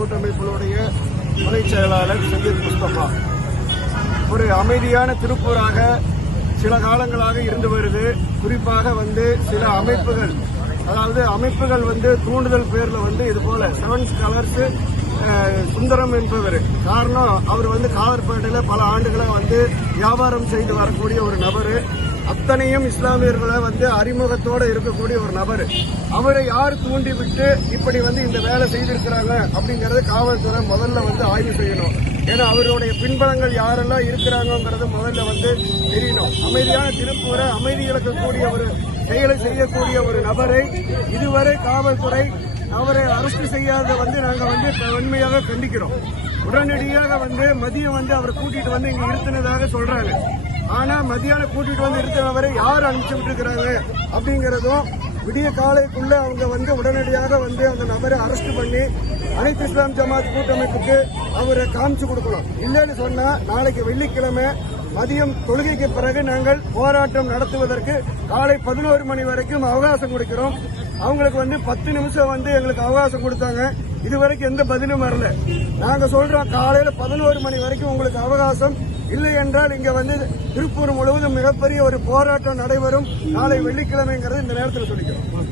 கூட்டமைப்புடைய துணை செயலாளர் சையத் முஸ்தபா. ஒரு அமைதியான திருப்பூராக சில காலங்களாக இருந்து வருது. குறிப்பாக சில அமைப்புகள், அதாவது அமைப்புகள் தூண்டுதல் பேர்ல இது போல செவன்ஸ் கலர்ஸ் சுந்தரம் என்பவர் காரணம். அவர் காவற்பேட்டையில பல ஆண்டுகளா வியாபாரம் செய்து வரக்கூடிய ஒரு நபர். அத்தனையும் இஸ்லாமியர்களை அறிமுகத்தோட இருக்கக்கூடிய ஒரு நபர். அவரை யார் தூண்டிவிட்டு இப்படி இந்த வேலை செய்திருக்கிறாங்க அப்படிங்கறத காவல்துறை முதல்ல ஆய்வு செய்யணும். ஏன்னா அவருடைய பின்பலங்கள் யாரெல்லாம் இருக்கிறாங்கிறது முதல்ல தெரியணும். அமைதியான திருப்பூரை அமைதி இழக்கக்கூடிய ஒரு செயலை செய்யக்கூடிய ஒரு நபரை இதுவரை காவல்துறை அவரை அரெஸ்ட் செய்யாத நாங்க வன்மையாக கண்டிக்கிறோம். உடனடியாக மதியம் அவரை கூட்டிட்டு இங்க இருத்தினதாக சொல்றாங்க. ஆனா மத்தியானம் கூட்டிட்டு இருந்தவரை யார் அனுப்பிச்சு விட்டுருக்கிறாங்க அப்படிங்கறதும் விடிய காலைக்குள்ள அவங்க உடனடியாக அந்த நபரை அரெஸ்ட் பண்ணி அனைத்து இஸ்லாம் ஜமாத் கூட்டமைப்புக்கு அவரை காமிச்சு கொடுக்கணும். இல்லைன்னு சொன்னா நாளைக்கு வெள்ளிக்கிழமை மதியம் தொழுகைக்கு பிறகு நாங்கள் போராட்டம் நடத்துவதற்கு காலை 11 மணி வரைக்கும் அவகாசம் கொடுக்கிறோம். அவங்களுக்கு 10 நிமிஷம் எங்களுக்கு அவகாசம் கொடுத்தாங்க. இதுவரைக்கும் எந்த பதிலும் வரல. நாங்க சொல்றோம் காலையில 11 மணி வரைக்கும் உங்களுக்கு அவகாசம் இல்லை என்றால் இங்க திருப்பூர் முழுவதும் மிகப்பெரிய ஒரு போராட்டம் நடைபெறும் நாளை வெள்ளிக்கிழமைங்கிறது இந்த நேரத்தில் சொல்லிக்கிறோம்.